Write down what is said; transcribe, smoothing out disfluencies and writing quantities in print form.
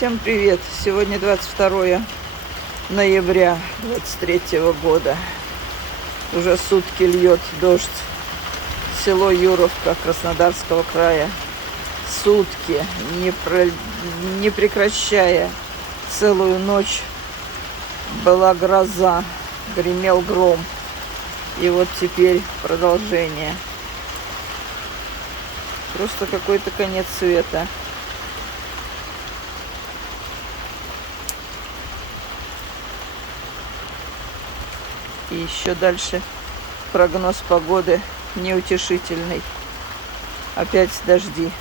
Всем привет! Сегодня 22 ноября 23 года. Уже сутки льет дождь. Село Юровка Краснодарского края. Сутки, не прекращая. Целую ночь была гроза, гремел гром. И вот теперь продолжение. Просто какой-то конец света. И еще дальше прогноз погоды неутешительный. Опять дожди.